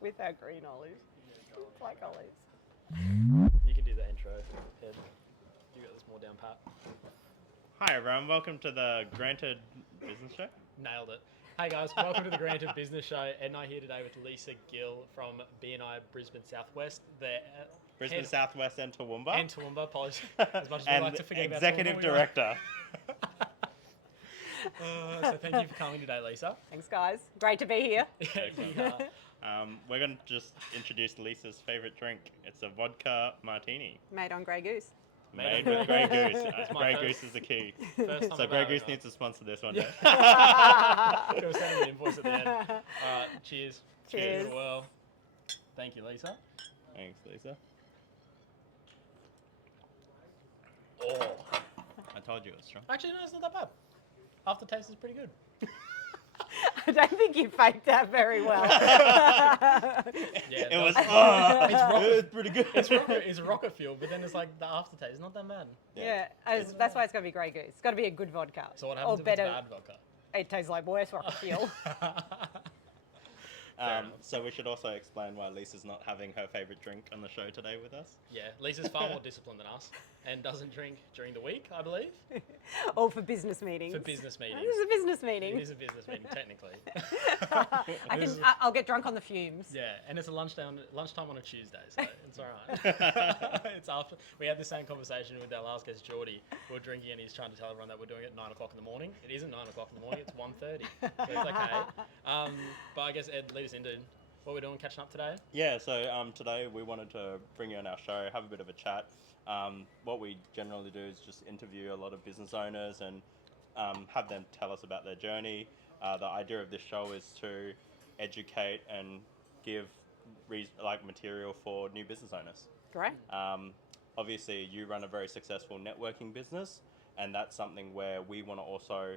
with our green olives. It's like olives. You can do the intro, Ed. You got this more down pat. Hi everyone, welcome to the Granted Business Show. Nailed it. Hey guys, welcome to the Granted Business Show. Ed and I here today with Leisa Gill from BNI Brisbane Southwest. Brisbane Southwest and Toowoomba. And Toowoomba, apologies. As much as we like to forget about Executive Toowoomba, Director. So thank you for coming today, Leisa. Thanks, guys. Great to be here. We're going to just introduce Lisa's favourite drink. It's a vodka martini. Made on Grey Goose. Made with Grey Goose. my Grey first- Goose is the key. First time So I've Grey had Goose it. needs to sponsor this one. Yeah. Go send me an invoice at the end. Cheers. Cheers. Cheers. Well, thank you, Leisa. Thanks, Lisa. Oh. I told you it was strong. Actually, no, it's not that bad. Aftertaste is pretty good. I don't think you faked that very well. Yeah, It was, it's pretty good. it's rocket fuel, but then it's like the aftertaste is not that bad. That's why it's got to be Grey Goose. It's got to be a good vodka. So what happens or if better, it's bad vodka? it tastes like worse rocket fuel. So we should also explain why Lisa's not having her favourite drink on the show today with us. Yeah, Lisa's far more disciplined than us and doesn't drink during the week, I believe. Or for business meetings. For business meetings. This is a business meeting. It is a business meeting, technically. I'll get drunk on the fumes. Yeah, and it's a lunchtime on a Tuesday, so it's all right. It's after we had the same conversation with our last guest, Geordie. We were drinking, and he's trying to tell everyone that we're doing it at 9 o'clock in the morning. It isn't 9 o'clock in the morning; it's 1:30. So it's okay. But I guess Ed, lead us into what we're doing, catching up today. Yeah, so today we wanted to bring you on our show, have a bit of a chat. What we generally do is just interview a lot of business owners and have them tell us about their journey. The idea of this show is to educate and give material for new business owners. Great. Obviously, you run a very successful networking business, and that's something where we want to also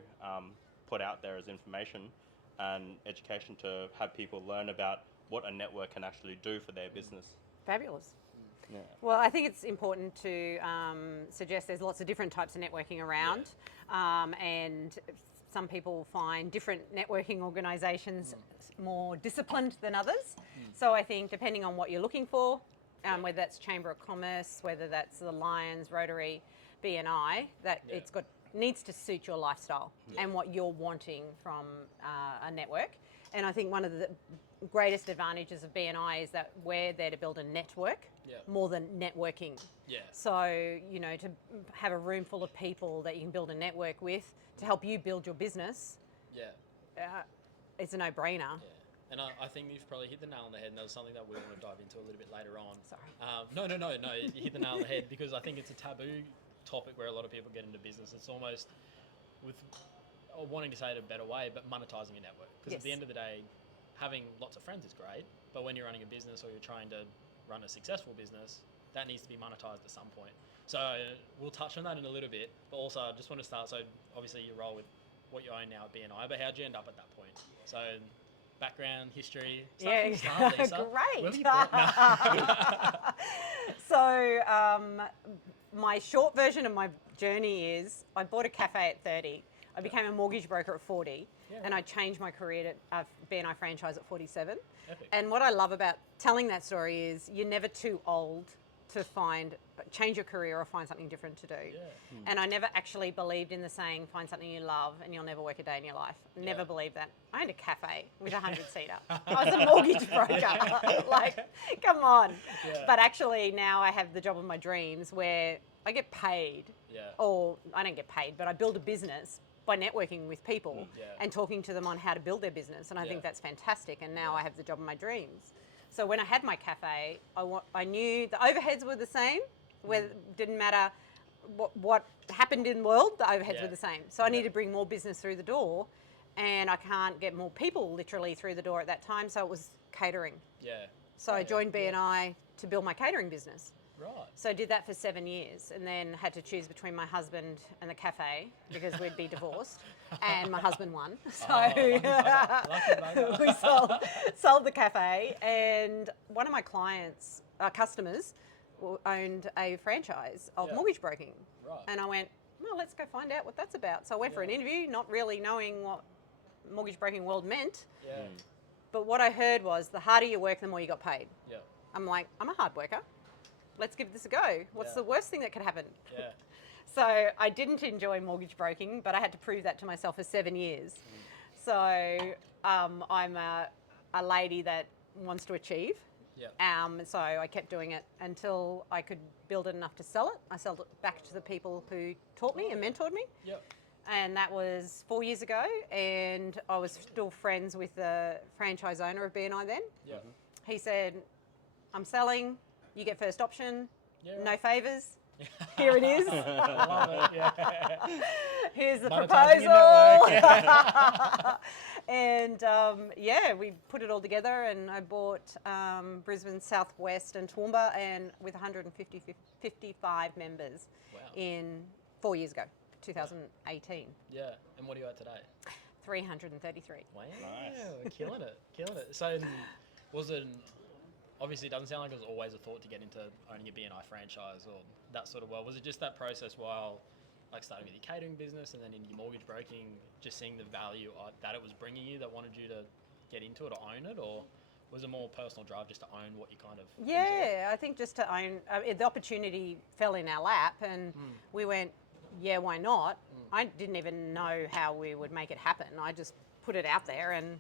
put out there as information and education to have people learn about what a network can actually do for their business. Fabulous. Yeah. Well, I think it's important to suggest there's lots of different types of networking around, and some people find different networking organisations more disciplined than others. So I think depending on what you're looking for, whether that's Chamber of Commerce, whether that's the Lions, Rotary, BNI, needs to suit your lifestyle and what you're wanting from a network. And I think one of the greatest advantages of BNI is that we're there to build a network more than networking. Yeah. So, to have a room full of people that you can build a network with to help you build your business, it's a no-brainer. Yeah. And I think you've probably hit the nail on the head, and that was something that we want to dive into a little bit later on. Sorry. No, you hit the nail on the head, because I think it's a taboo topic where a lot of people get into business. It's almost with wanting to say it a better way, but monetizing your network. Because at the end of the day, having lots of friends is great, but when you're running a business or you're trying to run a successful business, that needs to be monetized at some point. So we'll touch on that in a little bit, but also I just want to start, so obviously you roll with what you own now at BNI, but how'd you end up at that point? So background, history, start from the start, Lisa. Great. Where were you born? So my short version of my journey is I bought a cafe at 30. I became a mortgage broker at 40, and I changed my career to BNI Franchise at 47. Epic. And what I love about telling that story is you're never too old to change your career or find something different to do. Yeah. And I never actually believed in the saying, find something you love and you'll never work a day in your life. Never believed that. I owned a cafe with a 100-seater. I was a mortgage broker. Like, come on. Yeah. But actually now I have the job of my dreams where I get paid, or I don't get paid, but I build a business by networking with people and talking to them on how to build their business. And I think that's fantastic. And now I have the job of my dreams. So when I had my cafe, I knew the overheads were the same. It didn't matter what happened in the world, the overheads were the same. So I needed to bring more business through the door, and I can't get more people literally through the door at that time. So it was catering. Yeah. So I joined BNI to build my catering business. Right. So I did that for 7 years, and then had to choose between my husband and the cafe because we'd be divorced, and my husband won. So we sold the cafe, and one of my customers, owned a franchise of mortgage broking. Right. And I went, well, let's go find out what that's about. So I went for an interview, not really knowing what mortgage broking world meant. Yeah. But what I heard was the harder you work, the more you got paid. Yeah. I'm like, I'm a hard worker. Let's give this a go. What's the worst thing that could happen? Yeah. So I didn't enjoy mortgage broking, but I had to prove that to myself for 7 years. So I'm a lady that wants to achieve. Yeah. So I kept doing it until I could build it enough to sell it. I sold it back to the people who taught me and mentored me. Yep. And that was 4 years ago. And I was still friends with the franchise owner of BNI then. Yeah. He said, I'm selling, you get first option, no favours. Here it is. I love it. Yeah. Here's the Monetizing proposal. your network. And we put it all together, and I bought Brisbane Southwest and Toowoomba, and with 55 members in 4 years ago, 2018. Yeah. And what are you at today? 333. Wow. Nice. Killing it. So was it, obviously it doesn't sound like it was always a thought to get into owning a BNI franchise or that sort of world. Was it just that process while like starting with your catering business and then in your mortgage broking, just seeing the value that it was bringing you that wanted you to get into it or own it, or was it more personal drive just to own what you kind of enjoy? I think just to own, the opportunity fell in our lap, and we went, why not? I didn't even know how we would make it happen. I just put it out there, and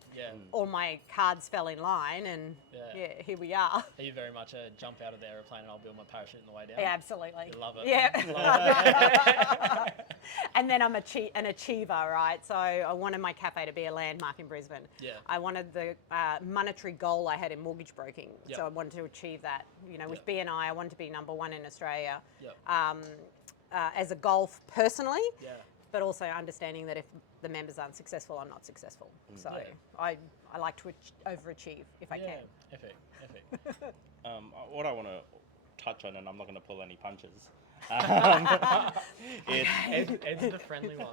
all my cards fell in line, and here we are. Are you very much a jump out of the aeroplane and I'll build my parachute on the way down? Yeah, absolutely. You love it. Yeah. Love it. And then I'm an achiever, right? So I wanted my cafe to be a landmark in Brisbane. Yeah. I wanted the monetary goal I had in mortgage broking. Yep. So I wanted to achieve that. With BNI, I wanted to be number one in Australia. Yep. As a goal personally, but also understanding that if the members aren't successful, I'm not successful. So I like to overachieve if I can. Epic. What I want to touch on, and I'm not going to pull any punches. Ed's the friendly one.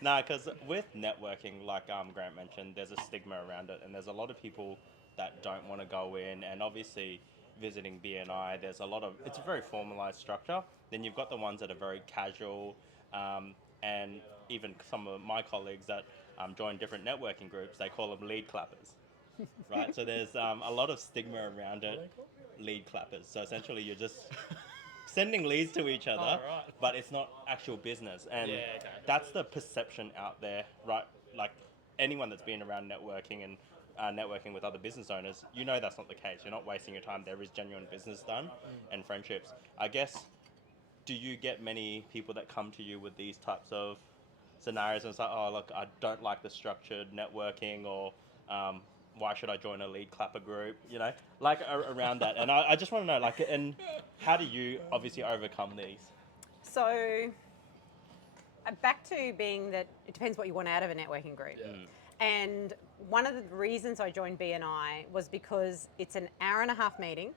No, because with networking, like Grant mentioned, there's a stigma around it, and there's a lot of people that don't want to go in, and obviously visiting BNI, there's a lot of, it's a very formalized structure. Then you've got the ones that are very casual, and even some of my colleagues that join different networking groups, they call them lead clappers, right? So there's a lot of stigma around it, lead clappers. So essentially you're just sending leads to each other, but it's not actual business. And that's the perception out there, right? Like anyone that's been around networking and networking with other business owners, that's not the case. You're not wasting your time. There is genuine business done and friendships. I guess, do you get many people that come to you with these types of scenarios and it's like, oh, look, I don't like the structured networking, or why should I join a lead clapper group, around that? And I just want to know, and how do you obviously overcome these? So back to being that it depends what you want out of a networking group. And one of the reasons I joined BNI was because it's an hour-and-a-half meeting,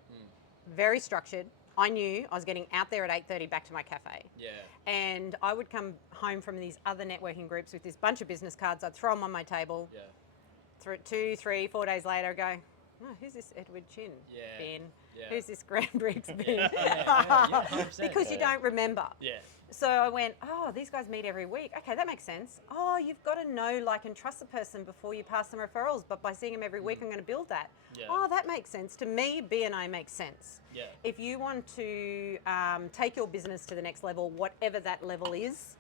very structured. I knew I was getting out there at 8:30 back to my cafe. And I would come home from these other networking groups with this bunch of business cards. I'd throw them on my table. 2, 3, 4 days later, I go, oh, who's this Edward Chin Ben? Who's this Grant Briggs Ben? Because you don't remember. So I went, oh, these guys meet every week. Okay, that makes sense. Oh, you've got to know, like, and trust the person before you pass them referrals. But by seeing them every week, I'm going to build that. Oh, that makes sense. To me, BNI makes sense. If you want to take your business to the next level, whatever that level is,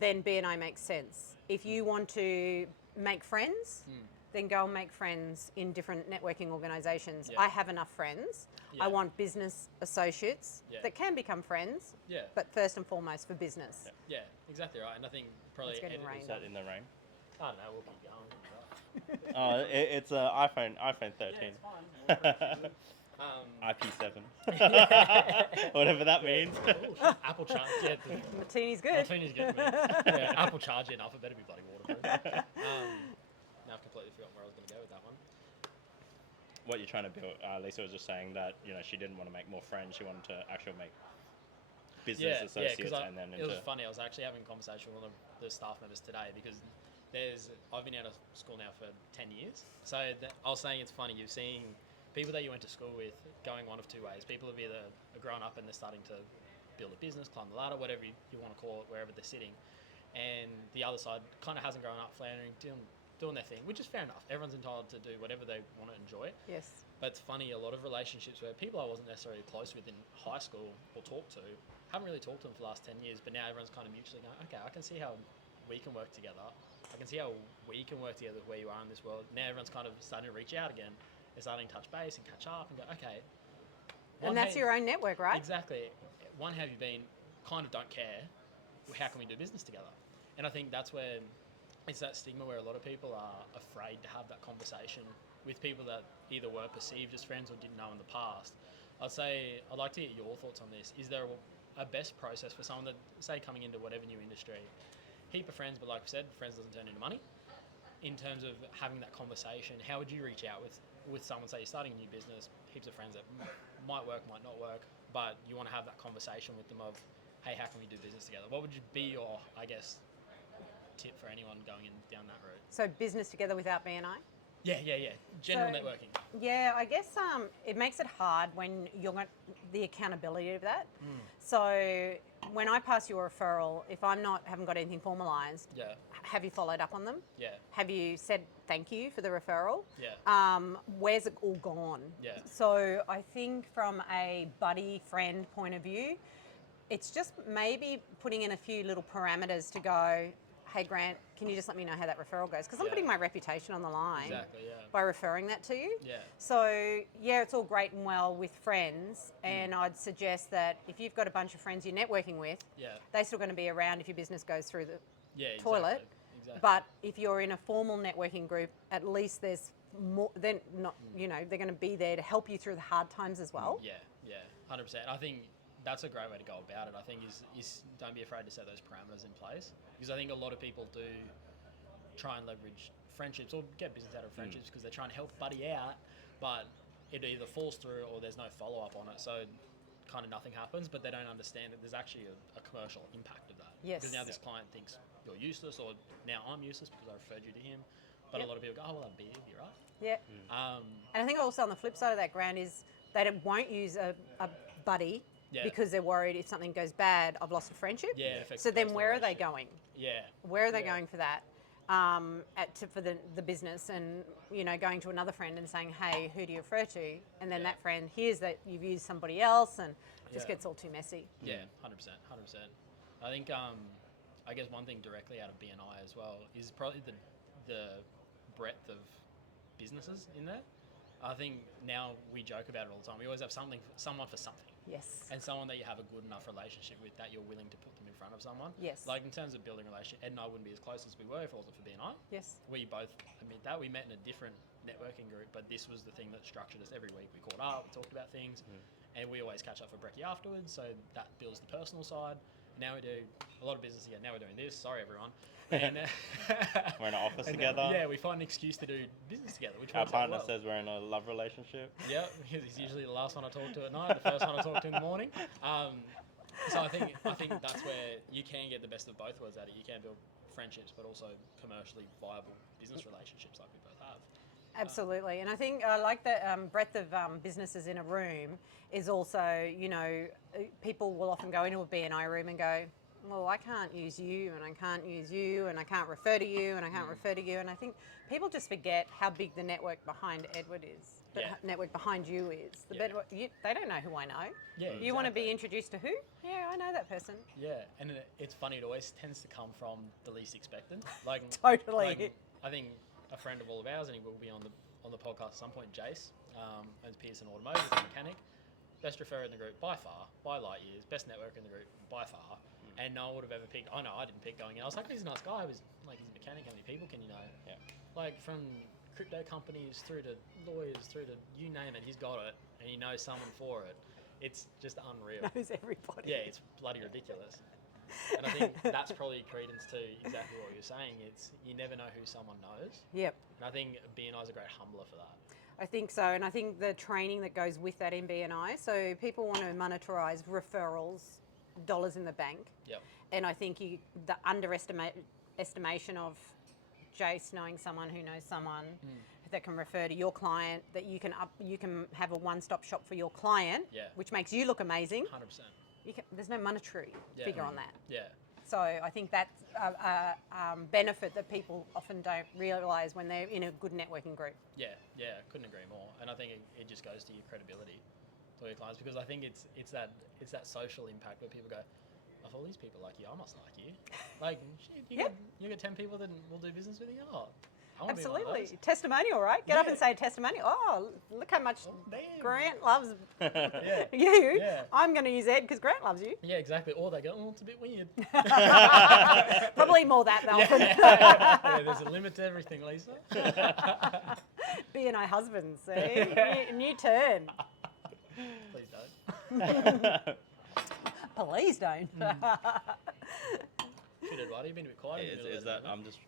then BNI makes sense. If you want to make friends, then go and make friends in different networking organisations. I have enough friends. I want business associates that can become friends, but first and foremost for business. Yeah, exactly right. And I think probably It's getting rained Is that in the rain? I don't know, we'll keep going. It's an iPhone 13. IP7. Whatever that means. Apple Charge, Martini's good. Martini's good. Apple Charge enough, it better be bloody waterproof. Now I've completely forgotten where I was going to go with that one. What you're trying to build, Lisa was just saying that she didn't want to make more friends. She wanted to actually make business associates, and then it was funny. I was actually having a conversation with one of the staff members today because I've been out of school now for 10 years. So I was saying it's funny. You're seeing people that you went to school with going one of two ways. People have either grown up and they're starting to build a business, climb the ladder, whatever you want to call it, wherever they're sitting. And the other side kind of hasn't grown up, floundering, doing doing their thing, which is fair enough. Everyone's entitled to do whatever they want to enjoy. Yes. But it's funny, a lot of relationships where people I wasn't necessarily close with in high school or talked to, haven't really talked to them for the last 10 years, but now everyone's kind of mutually going, okay, I can see how we can work together. I can see how we can work together where you are in this world. Now everyone's kind of starting to reach out again. They're starting to touch base and catch up and go, okay. And that's your own network, right? Exactly. One, have you been, kind of don't care, how can we do business together? And I think that's where it's that stigma where a lot of people are afraid to have that conversation with people that either were perceived as friends or didn't know in the past. I'd like to get your thoughts on this. Is there a best process for someone that, say, coming into whatever new industry, heap of friends, but like I said, friends doesn't turn into money. In terms of having that conversation, how would you reach out with someone, say you're starting a new business, heaps of friends that might work, might not work, but you want to have that conversation with them of, hey, how can we do business together? What would be your, I guess, tip for anyone going down that route? So business together without BNI? Yeah. General networking. Yeah, I guess it makes it hard when you're got the accountability of that. So when I pass you a referral, if haven't got anything formalised, have you followed up on them? Yeah. Have you said thank you for the referral? Yeah. Where's it all gone? Yeah. So I think from a buddy friend point of view, it's just maybe putting in a few little parameters to go, hey Grant, can you just let me know how that referral goes? Because I'm putting my reputation on the line by referring that to you. Yeah. So yeah, it's all great and well with friends, and I'd suggest that if you've got a bunch of friends you're networking with, they're still going to be around if your business goes through the toilet. Exactly. But if you're in a formal networking group, at least there's more. They're not, they're going to be there to help you through the hard times as well. Yeah, 100%. I think that's a great way to go about it. I think is don't be afraid to set those parameters in place, because I think a lot of people do try and leverage friendships or get business out of friendships because they're trying to help buddy out, but it either falls through or there's no follow-up on it, so kind of nothing happens, but they don't understand that there's actually a commercial impact of that. Yes. Because now this client thinks you're useless, or now I'm useless because I referred you to him, but a lot of people go, oh, well, I'd be with you, right? Yeah. And I think also on the flip side of that, Grant, is they won't use a buddy because they're worried if something goes bad, I've lost a friendship. Yeah. So then where are they going? Yeah. Where are they going for that? For the business, and going to another friend and saying, hey, who do you refer to? And then that friend hears that you've used somebody else, and it just gets all too messy. Yeah, 100%. I think I guess one thing directly out of BNI as well is probably the breadth of businesses in there. I think now we joke about it all the time. We always have someone for something. Yes. And someone that you have a good enough relationship with that you're willing to put them in front of someone. Yes. Like in terms of building a relationship, Ed and I wouldn't be as close as we were if it wasn't for BNI. Yes. We both admit that. We met in a different networking group, but this was the thing that structured us. Every week we caught up, we talked about things, and we always catch up for brekkie afterwards, so that builds the personal side. Now we do a lot of business again. Now we're doing this. Sorry, everyone. And, we're in an office together. Yeah, we find an excuse to do business together. Which our partner says we're in a love relationship. Yeah, he's usually the last one I talk to at night, the first one I talk to in the morning. So I think that's where you can get the best of both worlds out of it. You can build friendships, but also commercially viable business relationships like we both have. Absolutely. And I think I like the breadth of businesses in a room is also, people will often go into a BNI room and go, well, I can't use you, and I can't use you, and I can't refer to you, and I can't refer to you. And I think people just forget how big the network behind Edward is, the network behind you is. They don't know who I know. Yeah, you want to be introduced to who? Yeah, I know that person. Yeah, and it's funny, it always tends to come from the least expected. Like Totally. Like, I think a friend of all of ours, and he will be on the podcast at some point, Jace, owns Pearson Automotive, he's a mechanic. Best referrer in the group by far, by light years. Best networker in the group by far. And no one would have ever picked. Oh no, I didn't pick going in. I was like, he's a nice guy. I was like, he's a mechanic. How many people can you know? Yeah. Like from crypto companies through to lawyers, through to you name it, he's got it, and he knows someone for it. It's just unreal. Knows everybody. Yeah, it's bloody ridiculous. And I think that's probably credence to exactly what you're saying. It's you never know who someone knows. Yep. And I think BNI is a great humbler for that. I think so, and I think the training that goes with that in BNI. So people want to monetize referrals, dollars in the bank. Yep. And I think the estimation of Jace knowing someone who knows someone that can refer to your client, that you can have a one-stop shop for your client, which makes you look amazing. 100%. There's no monetary figure on that. Yeah. So I think that's a benefit that people often don't realise when they're in a good networking group. Yeah, I couldn't agree more. And I think it just goes to your credibility to your clients, because I think it's that social impact where people go, if all these people like you, I must like you. Like, shit, you get 10 people that will do business with you. Oh, I want to be one of Absolutely. those. Testimonial, right? Get up and say testimonial. Oh, look how much Damn. Grant loves Yeah. you. Yeah. I'm going to use Ed because Grant loves you. Yeah, exactly. Or they go, oh, it's a bit weird. Probably more that than often. Yeah, there's a limit to everything, Lisa. BNI husbands, see? New term. Please don't. Please don't. Shit, Eduardo, you've been a bit quiet. Is that, I'm just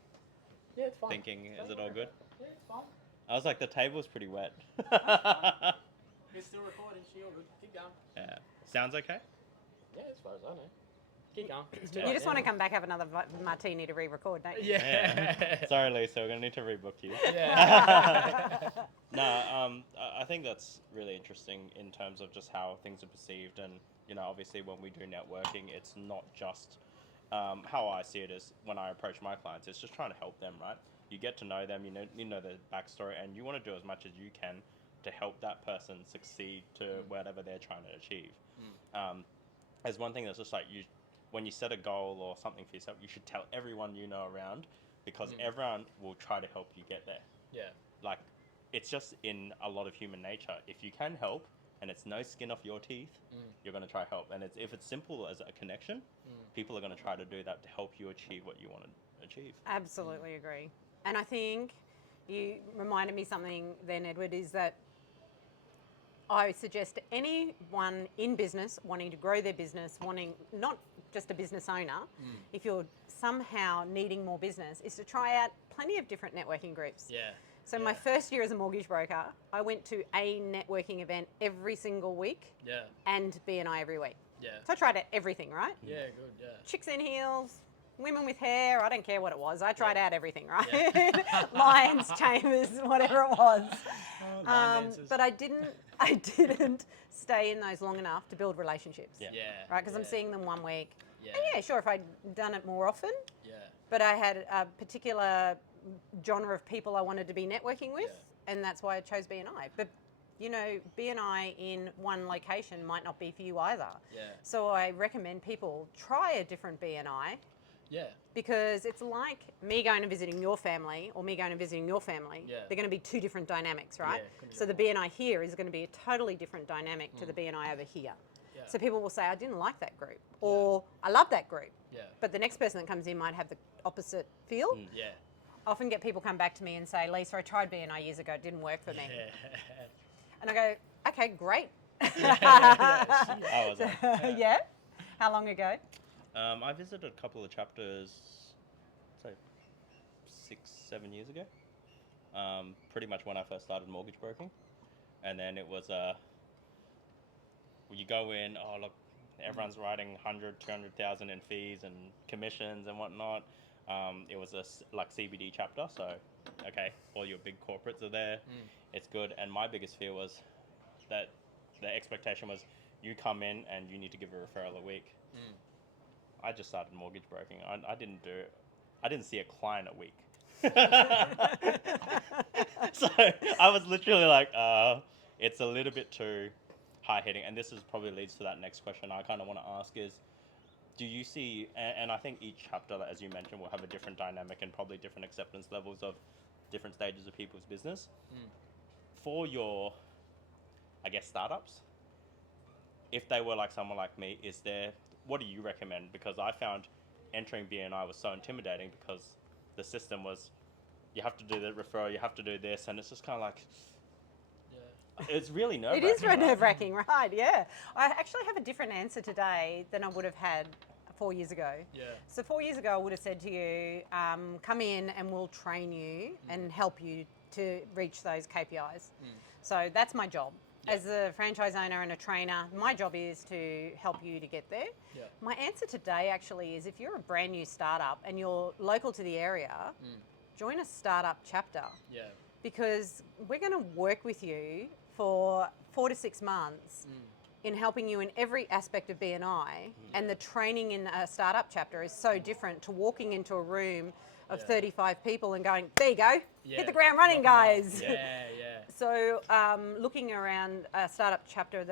yeah, it's fine. thinking, is it all good? Yeah, it's fine. I was like, the table's pretty wet. It's still recording. She all good. Keep going. Yeah. Sounds okay? Yeah, as far as I know. Keep going. You just want to come back, have another martini to re-record, don't you? Yeah. Sorry, Lisa, we're going to need to rebook you. Yeah. No, I think that's really interesting in terms of just how things are perceived. And, you know, obviously when we do networking, it's not just how I see it is when I approach my clients, it's just trying to help them, right? You get to know them, you know their backstory, and you want to do as much as you can to help that person succeed to whatever they're trying to achieve. There's one thing that's just like, when you set a goal or something for yourself, you should tell everyone you know around, because everyone will try to help you get there. Yeah. Like, it's just in a lot of human nature. If you can help and it's no skin off your teeth, you're going to try help. And if it's simple as a connection, people are going to try to do that to help you achieve what you want to achieve. Absolutely agree. And I think you reminded me something then, Edward, is that I suggest to anyone in business wanting to grow their business, wanting not just a business owner, if you're somehow needing more business, is to try out plenty of different networking groups. Yeah. So my first year as a mortgage broker, I went to a networking event every single week and BNI every week. Yeah. So I tried out everything, right? Yeah, good, yeah. Chicks in heels, women with hair, I don't care what it was. I tried out everything, right? Lions, chambers, whatever it was. But I didn't stay in those long enough to build relationships. Yeah. Right, because I'm seeing them one week. Yeah. And yeah, sure, if I'd done it more often, Yeah. but I had a particular genre of people I wanted to be networking with, and that's why I chose BNI. But you know, BNI in one location might not be for you either. Yeah. So I recommend people try a different BNI. Yeah. Because it's like me going and visiting your family or me going and visiting your family. Yeah. They're going to be two different dynamics, right? Yeah, so the BNI here is going to be a totally different dynamic to the BNI over here. Yeah. So people will say, I didn't like that group, or I love that group. Yeah. But the next person that comes in might have the opposite feel. Yeah. I often get people come back to me and say, Lisa, I tried BNI years ago, it didn't work for me. Yeah. And I go, okay, great. I was Yeah? How long ago? I visited a couple of chapters, say 6-7 years ago. Pretty much when I first started mortgage broking, and then it was you go in, oh look, everyone's writing 100,000-200,000 in fees and commissions and whatnot. It was a like CBD chapter, so okay, all your big corporates are there. It's good. And my biggest fear was that the expectation was you come in and you need to give a referral a week. I just started mortgage broking. I didn't see a client a week. So I was literally like, it's a little bit too high hitting. And this probably leads to that next question I kind of want to ask is, do you see, and I think each chapter, as you mentioned, will have a different dynamic and probably different acceptance levels of different stages of people's business. For your, I guess, startups, if they were like someone like me, what do you recommend? Because I found entering BNI was so intimidating because the system was, you have to do the referral, you have to do this, and it's just kind of like, it's really nerve-wracking. It is nerve-wracking, right? Yeah. I actually have a different answer today than I would have had 4 years ago. Yeah. So 4 years ago, I would have said to you, come in and we'll train you and help you to reach those KPIs. So that's my job. Yeah. As a franchise owner and a trainer, my job is to help you to get there. Yeah. My answer today actually is if you're a brand new startup and you're local to the area, join a startup chapter. Yeah. Because we're going to work with you for 4 to 6 months in helping you in every aspect of BNI, and the training in a startup chapter is so different to walking into a room of 35 people and going, there you go, hit the ground running, guys. Yeah. So looking around a startup chapter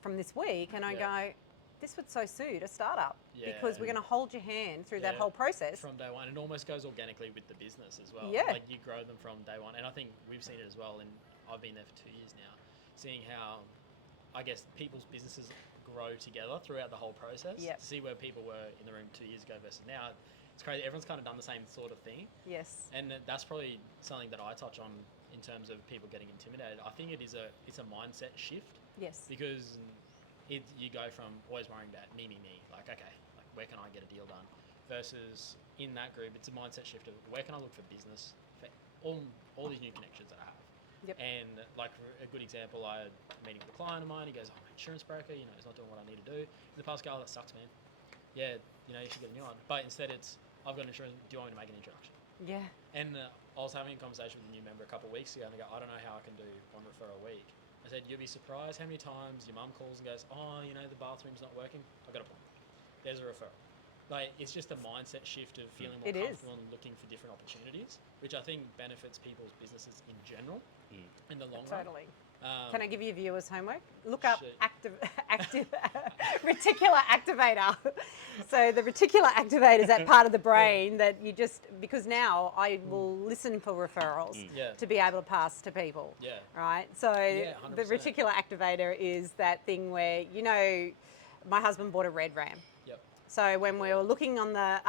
from this week, and I go, this would so suit a startup because we're going to hold your hand through that whole process. From day one. It almost goes organically with the business as well. Yeah. Like you grow them from day one. And I think we've seen it as well, and I've been there for 2 years now, seeing how, I guess, people's businesses grow together throughout the whole process. Yep. To see where people were in the room 2 years ago versus now. It's crazy. Everyone's kind of done the same sort of thing. Yes. And that's probably something that I touch on in terms of people getting intimidated. I think it's a mindset shift. Yes. Because you go from always worrying about me, like, okay, like where can I get a deal done, versus in that group, it's a mindset shift of where can I look for business for all these new connections that I have. Yep. And like a good example, I had a meeting with a client of mine. He goes, "I'm an insurance broker. He's not doing what I need to do." In the past, go, "Oh, that sucks, man. Yeah, you should get a new one." But instead, it's, "I've got an insurance. Do you want me to make an introduction?" Yeah. And I was having a conversation with a new member a couple of weeks ago, and I go, "I don't know how I can do one referral a week." I said, "You'll be surprised how many times your mum calls and goes, 'Oh, the bathroom's not working. I've got a point. There's a referral.'" Like, it's just a mindset shift of feeling more comfortable and looking for different opportunities, which I think benefits people's businesses in general in the long run. Totally. Can I give you viewers' homework? Look up Shit. active reticular activator. So the reticular activator is that part of the brain that you because now I will listen for referrals to be able to pass to people. Yeah. Right? So the 100%. reticular activator is that thing where, my husband bought a red Ram. Yep. So when we were looking on the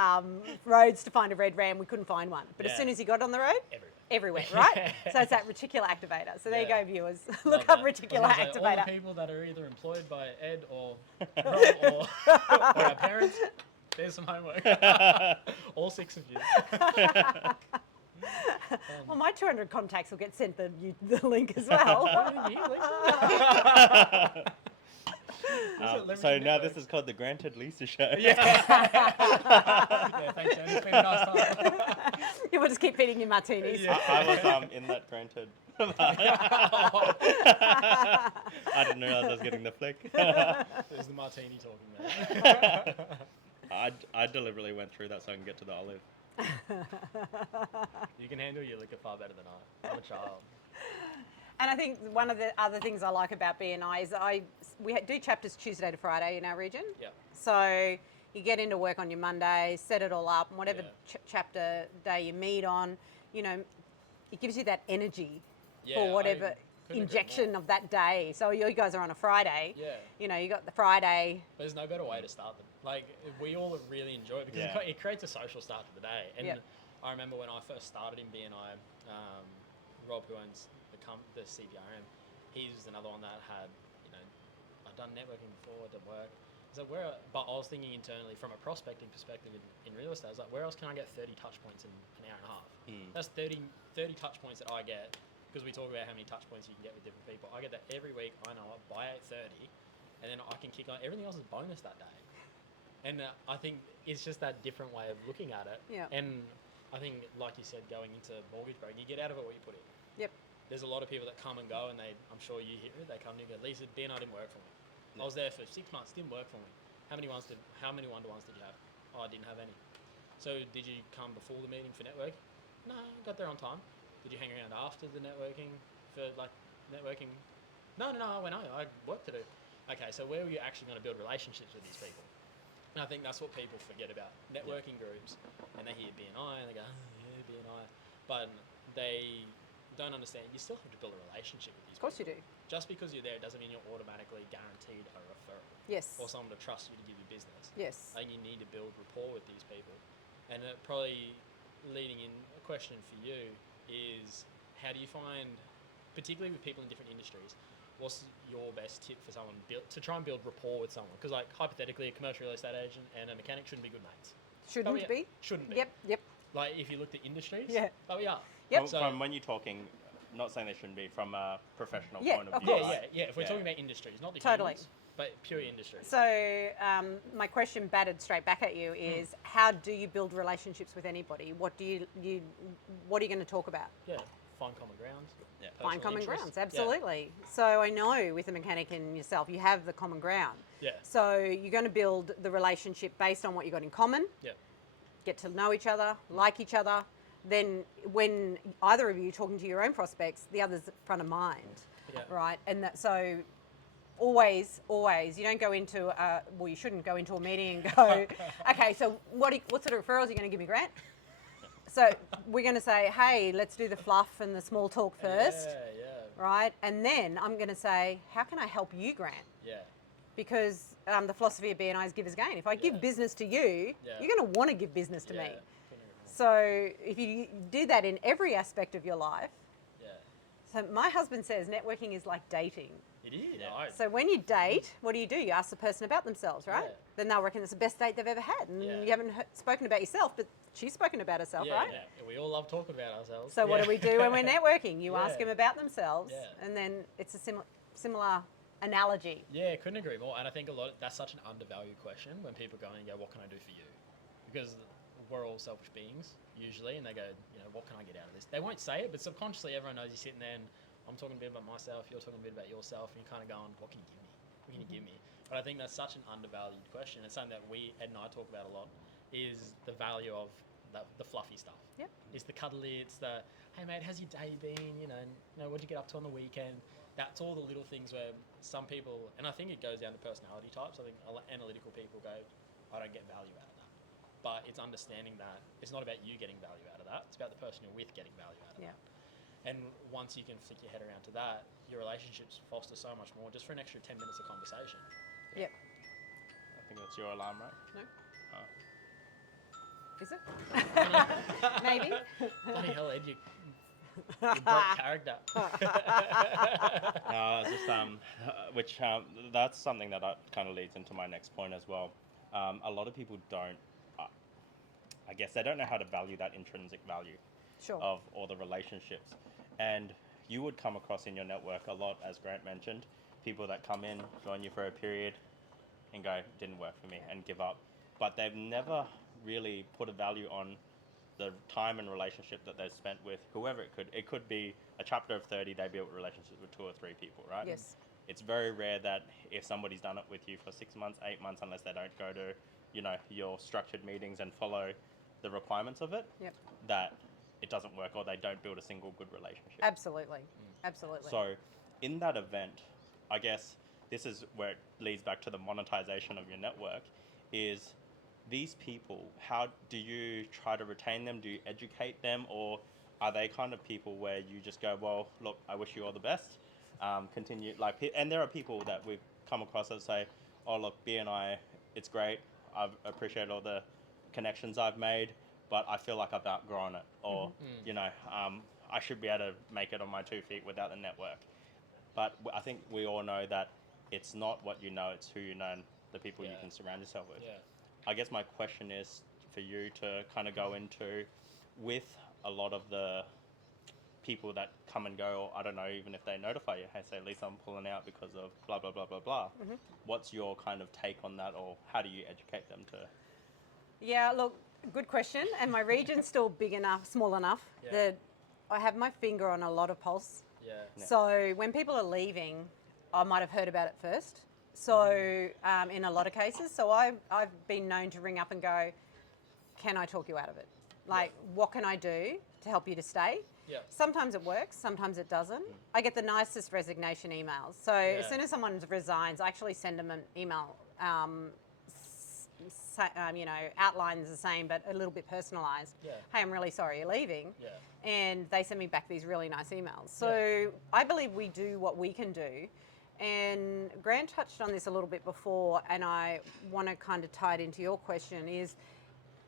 roads to find a red Ram, we couldn't find one. But as soon as he got on the road, everywhere, right? So it's that reticular activator. So there you go, viewers. Look up reticular activator. All the people that are either employed by Ed or Rob or our parents, there's some homework. All 6 of you. Well, my 200 contacts will get sent the link as well. So now this is called the Granted Leisa Show. Yeah, thanks, Ed. It's been a nice time. You will just keep feeding you martinis. I was in that Granted. I didn't realize I was getting the flick. There's the martini talking there. I deliberately went through that so I can get to the olive. You can handle your liquor far better than I. I'm a child. And I think one of the other things I like about BNI is we do chapters Tuesday to Friday in our region. Yeah. So you get into work on your Monday, set it all up, and whatever chapter day you meet on, it gives you that energy for whatever injection of that day. So you guys are on a Friday. Yeah. You got the Friday. But there's no better way to start them. Like, we all really enjoy it because it creates a social start to the day. And I remember when I first started in BNI, Rob, who owns the CBRM, he's another one that had, I've done networking before, it didn't work. But I was thinking internally from a prospecting perspective in real estate, I was like, where else can I get 30 touch points in an hour and a half? That's 30 touch points that I get, because we talk about how many touch points you can get with different people. I get that every week, I know it, by 8:30, and then I can kick on. Everything else is bonus that day. And I think it's just that different way of looking at it. Yeah. And I think, like you said, going into mortgage broking, you get out of it what you put in. Yep. There's a lot of people that come and go, and I'm sure you hear it, they come and go, "Leisa, BNI didn't work for me. I was there for 6 months, didn't work for me. How many one-to-ones did you have?" "Oh, I didn't have any." "So did you come before the meeting for networking?" "No, I got there on time." "Did you hang around after the networking for networking?" No, I went home. I had work to do." Okay, so where were you actually going to build relationships with these people? And I think that's what people forget about networking groups, and they hear BNI and they go, "Oh, yeah, BNI," but they don't understand you still have to build a relationship with these people. Of course you do. Just because you're there doesn't mean you're automatically guaranteed a referral. Yes. Or someone to trust you to give you business. Yes. I think you need to build rapport with these people. And probably leading in a question for you is, how do you find, particularly with people in different industries, what's your best tip for someone to try and build rapport with someone? Because hypothetically, a commercial real estate agent and a mechanic shouldn't be good mates. Shouldn't be? Shouldn't be. Yep. Like, if you looked at industries, but we are. Yep. From when you're talking, not saying they shouldn't be, from a professional point of view. Yeah. If we're talking about industries, not the Totally. humans, but pure industries. So my question battered straight back at you is, how do you build relationships with anybody? What are you going to talk about? Yeah. find common ground. Yeah. Find personal common interests. grounds, Yeah. absolutely. So I know with the mechanic and yourself, you have the common ground. Yeah. So you're going to build the relationship based on what you've got in common, Yeah. get to know each other, like each other. Then when either of you are talking to your own prospects, the other's front of mind, Yeah. right? And that, so always, you don't go into, well, you shouldn't go into a meeting and go, okay, so what sort of referrals are you going to give me, Grant? So we're going to say, hey, let's do the fluff and the small talk first, Yeah. right? And then I'm going to say, how can I help you, Grant? Yeah. Because the philosophy of BNI is give as gain. If I give business to you, Yeah. you're going to want to give business to me. Couldn't agree more. So if you do that in every aspect of your life, Yeah. so my husband says networking is like dating. It is. Yeah. I- So when you date, what do? You ask the person about themselves, right? Yeah. Then they'll reckon it's the best date they've ever had. And Yeah. you haven't spoken about yourself, but she's spoken about herself, yeah, right? yeah. We all love talking about ourselves. So what do we do when we're networking? You ask Yeah. them about themselves, Yeah. and then it's a similar analogy. Yeah, couldn't agree more. And I think that's such an undervalued question when people go and go, what can I do for you? Because we're all selfish beings usually, and they go, what can I get out of this? They won't say it, but subconsciously everyone knows you're sitting there and I'm talking a bit about myself, you're talking a bit about yourself, and you're kind of going, what can you give me? What can you give me? But I think that's such an undervalued question. It's something that Ed and I talk about a lot, is the value of the fluffy stuff. Yep. It's the cuddly, it's the, hey mate, how's your day been? What'd you get up to on the weekend? That's all the little things where some people, and I think it goes down to personality types. I think analytical people go, I don't get value out of that. But it's understanding that it's not about you getting value out of that. It's about the person you're with getting value out of that. And once you can flick your head around to that, your relationships foster so much more just for an extra 10 minutes of conversation. Yep. I think that's your alarm, right? No. Oh. Is it? Maybe. Bloody hell, Ed, you broke character. That's something that kind of leads into my next point as well. A lot of people don't, I guess they don't know how to value that intrinsic value Sure. of all the relationships. And you would come across in your network a lot, as Grant mentioned, people that come in, join you for a period and go, didn't work for me, and give up. But they've never really put a value on the time and relationship that they've spent with whoever it could. It could be a chapter of 30, they built relationships with 2 or 3 people, right? Yes. It's very rare that if somebody's done it with you for 6 months, 8 months, unless they don't go to, your structured meetings and follow the requirements of it, Yep. that it doesn't work or they don't build a single good relationship. Absolutely. Absolutely. So in that event, I guess this is where it leads back to the monetization of your network, is these people, how do you try to retain them? Do you educate them? Or are they kind of people where you just go, well, look, I wish you all the best. Continue, and there are people that we've come across that say, oh, look, BNI, it's great. I appreciate all the connections I've made, but I feel like I've outgrown it. Or, I should be able to make it on my 2 feet without the network. But I think we all know that it's not what you know, it's who you know and the people you can surround yourself with. Yeah. I guess my question is for you to kind of go into, with a lot of the people that come and go, or I don't know, even if they notify you, hey, say, Lisa, I'm pulling out because of blah, blah, blah, blah, blah. What's your kind of take on that, or how do you educate them to? Yeah, look, good question. And my region's still small enough that I have my finger on a lot of pulse. Yeah. So when people are leaving, I might have heard about it first. So in a lot of cases, so I've been known to ring up and go, can I talk you out of it? Like, what can I do to help you to stay? Yeah. Sometimes it works, sometimes it doesn't. I get the nicest resignation emails. So as soon as someone resigns, I actually send them an email, outlines the same, but a little bit personalised. Yeah. Hey, I'm really sorry you're leaving. Yeah. And they send me back these really nice emails. So I believe we do what we can do. And Grant touched on this a little bit before, and I want to kind of tie it into your question, is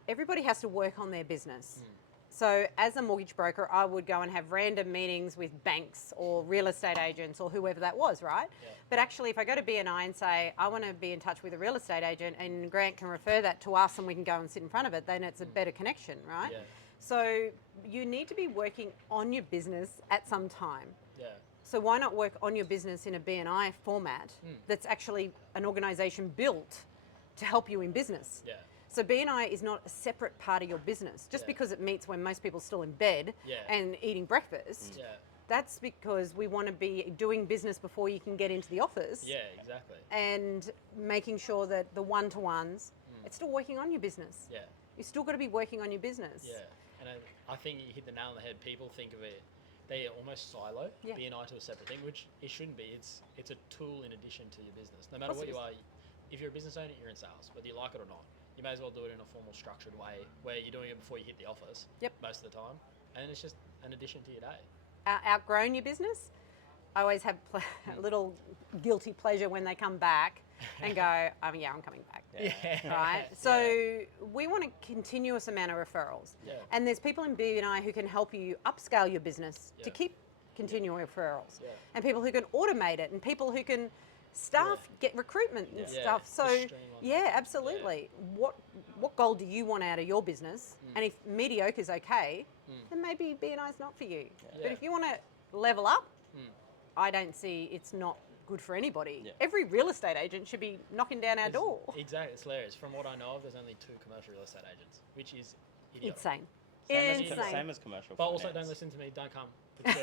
everybody has to work on their business. So as a mortgage broker, I would go and have random meetings with banks or real estate agents or whoever that was, right? Yeah. But actually, if I go to BNI and say, I want to be in touch with a real estate agent, and Grant can refer that to us and we can go and sit in front of it, then it's a better connection, right? Yeah. So you need to be working on your business at some time. Yeah. So why not work on your business in a BNI format that's actually an organisation built to help you in business? Yeah. So BNI is not a separate part of your business. Just because it meets when most people are still in bed and eating breakfast, that's because we want to be doing business before you can get into the office. Yeah, exactly. And making sure that the one-to-ones, it's still working on your business. Yeah. You've still got to be working on your business. Yeah. And I think you hit the nail on the head. People think of it, they almost silo BNI to a separate thing, which it shouldn't be. It's a tool in addition to your business. No matter what you are, if you're a business owner, you're in sales, whether you like it or not. You may as well do it in a formal, structured way where you're doing it before you hit the office most of the time. And it's just an addition to your day. Outgrown your business? I always have a little guilty pleasure when they come back and go, oh, yeah, I'm coming back. Yeah. Right? So we want a continuous amount of referrals. Yeah. And there's people in BNI who can help you upscale your business to keep continuing referrals. Yeah. And people who can automate it, and people who can get recruitment and stuff. So absolutely. Yeah. What goal do you want out of your business? And if mediocre is okay, then maybe BNI is not for you. Yeah. But if you want to level up, I don't see it's not good for anybody. Yeah. Every real estate agent should be knocking down our door. Exactly, it's hilarious. From what I know of, there's only 2 commercial real estate agents, which is idiotic. Insane. Same as commercial but finance. also don't listen to me, don't come. If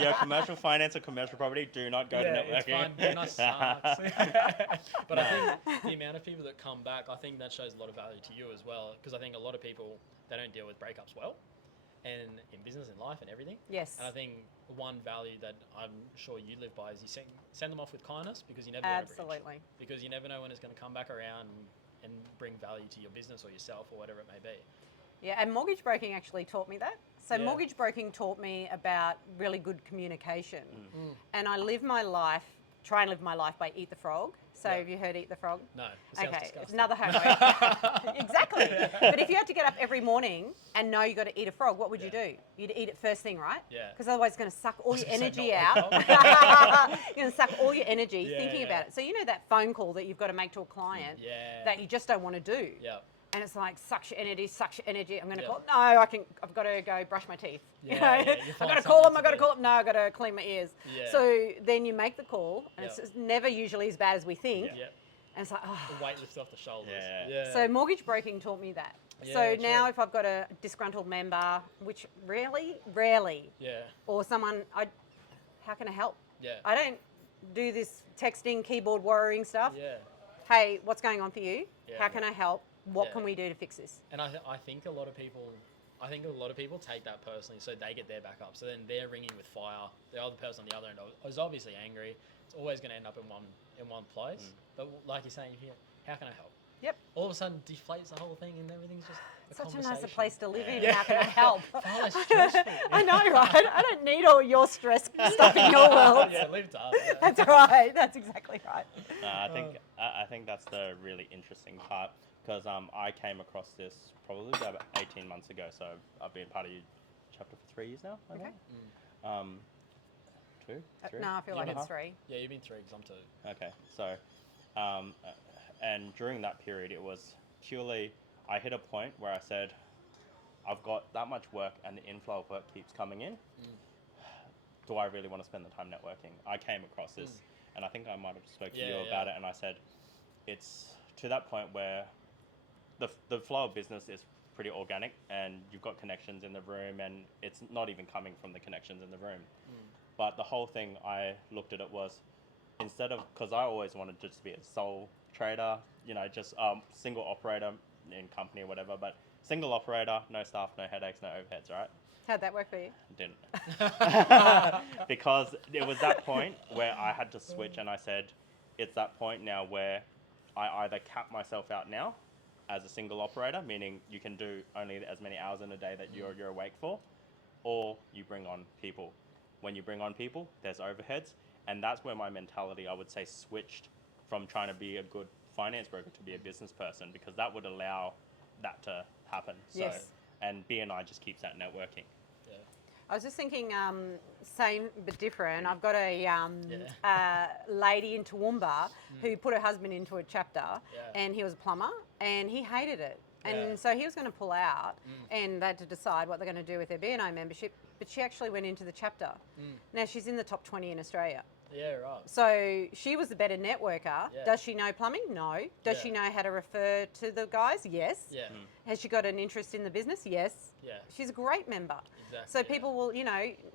you're commercial finance or commercial property, do not go to networking. It's fine. BNI sucks. But I think the amount of people that come back, I think that shows a lot of value to you as well, because I think a lot of people, they don't deal with breakups well, and in business and life and everything. Yes. And I think one value that I'm sure you live by is you send them off with kindness, because you never know. Absolutely. Because you never know when it's going to come back around and bring value to your business or yourself or whatever it may be. Yeah, and mortgage broking actually taught me that. So mortgage broking taught me about really good communication. And I try and live my life by Eat the Frog. So have you heard Eat the Frog? No. It sounds Okay, disgusting. it's another homework. Exactly. But if you had to get up every morning and know you got to eat a frog, what would you do? You'd eat it first thing, right? Yeah. Because otherwise it's going to suck all your energy out. You're going to suck all your energy thinking about it. So you know that phone call that you've got to make to a client that you just don't want to do. Yeah. And it's like, sucks your energy. I'm going to call. No, I've got to go brush my teeth. I've got to call them. No, I've got to clean my ears. Yeah. So then you make the call, and it's never usually as bad as we think. Yeah. And it's like, oh. The weight lifts off the shoulders. Yeah. So mortgage broking taught me that. Yeah, so now if I've got a disgruntled member, which rarely, or someone, how can I help? Yeah. I don't do this texting, keyboard warring stuff. Yeah. Hey, what's going on for you? Yeah. How can I help? What can we do to fix this? And I think a lot of people take that personally, so they get their back up. So then they're ringing with fire. The other person on the other end is obviously angry. It's always going to end up in one place. But like you're saying here, how can I help? Yep. All of a sudden deflates the whole thing, and everything's just such a nicer place to live in. How can I help? Far less stressful. I know, right? I don't need all your stress stuff in your world. Yeah, leave it to us. That's right. That's exactly right. I think that's the really interesting part, because I came across this probably about 18 months ago. So I've been part of your chapter for 3 years now. I think. 2, 3. No, I feel like it's 3. Yeah, you've been 3 because I'm 2. Okay, so and during that period, it was purely, I hit a point where I said, I've got that much work and the inflow of work keeps coming in. Do I really want to spend the time networking? I came across this, and I think I might have spoke to you about it, and I said, it's to that point where the flow of business is pretty organic, and you've got connections in the room, and it's not even coming from the connections in the room. But the whole thing, I looked at it was, instead of, because I always wanted just to be a sole trader, just single operator in company or whatever, but single operator, no staff, no headaches, no overheads, right? How'd that work for you? Didn't. Because it was that point where I had to switch, and I said, it's that point now where I either cap myself out now as a single operator, meaning you can do only as many hours in a day that you're awake for, or you bring on people. When you bring on people, there's overheads, and that's where my mentality, I would say, switched from trying to be a good finance broker to be a business person, because that would allow that to happen. So, and BNI just keeps that networking. Yeah. I was just thinking, same but different. I've got a lady in Toowoomba who put her husband into a chapter, and he was a plumber, and he hated it. And so he was going to pull out, and they had to decide what they're going to do with their BNI membership. but she actually went into the chapter. Now she's in the top 20 in Australia. Yeah, right. So she was the better networker. Yeah. Does she know plumbing? No. Does she know how to refer to the guys? Yes. Yeah. Has she got an interest in the business? Yes. Yeah. She's a great member. Exactly. So people will,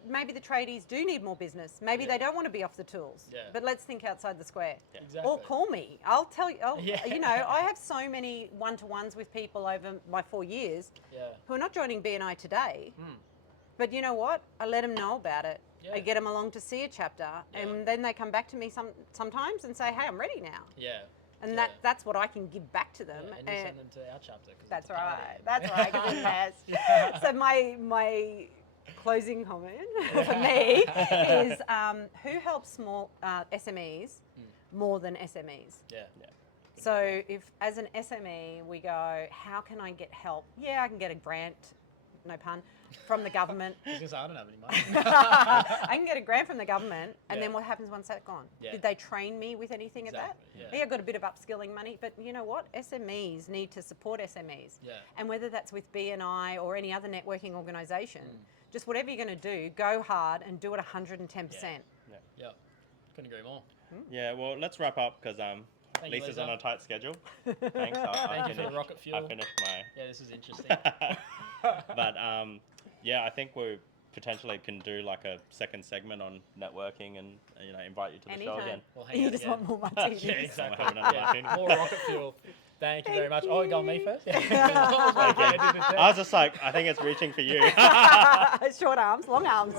maybe the tradies do need more business. Maybe they don't want to be off the tools. Yeah. But let's think outside the square. Yeah. Exactly. Or call me. I'll tell you. Yeah. I have so many one-to-ones with people over my 4 years who are not joining BNI today. But you know what? I let them know about it. Yeah. I get them along to see a chapter, and then they come back to me sometimes and say, "Hey, I'm ready now." Yeah. And that's what I can give back to them. Yeah, and you send them to our chapter. 'Cause That's it's a party. right. That's right. 'Cause it's best. Yeah. So my closing comment for me is who helps small SMEs more than SMEs? Yeah. So if as an SME we go, how can I get help? Yeah, I can get a grant, no pun, from the government. I was gonna say, I don't have any money. I can get a grant from the government, and Yeah. then what happens once that's gone? Yeah. Did they train me with anything at that? Exactly, Yeah, I've got a bit of upskilling money, but you know what? SMEs need to support SMEs. Yeah. And whether that's with BNI or any other networking organisation, just whatever you're going to do, go hard and do it 110%. Yeah. Couldn't agree more. Yeah, well, let's wrap up because Thank you, Lisa's Leisa. on a tight schedule. Thanks. Thank you for the rocket fuel. I finished my. Yeah, this is interesting. But yeah, I think we potentially can do like a second segment on networking and invite you to the show Anytime. again. We'll hang You out just again. want more martinis. Yeah, exactly. Having another Yeah. martini. More rocket fuel. Thank you very much. Oh, you got me first? Okay. I was just like, I think it's reaching for you. Short arms, long arms.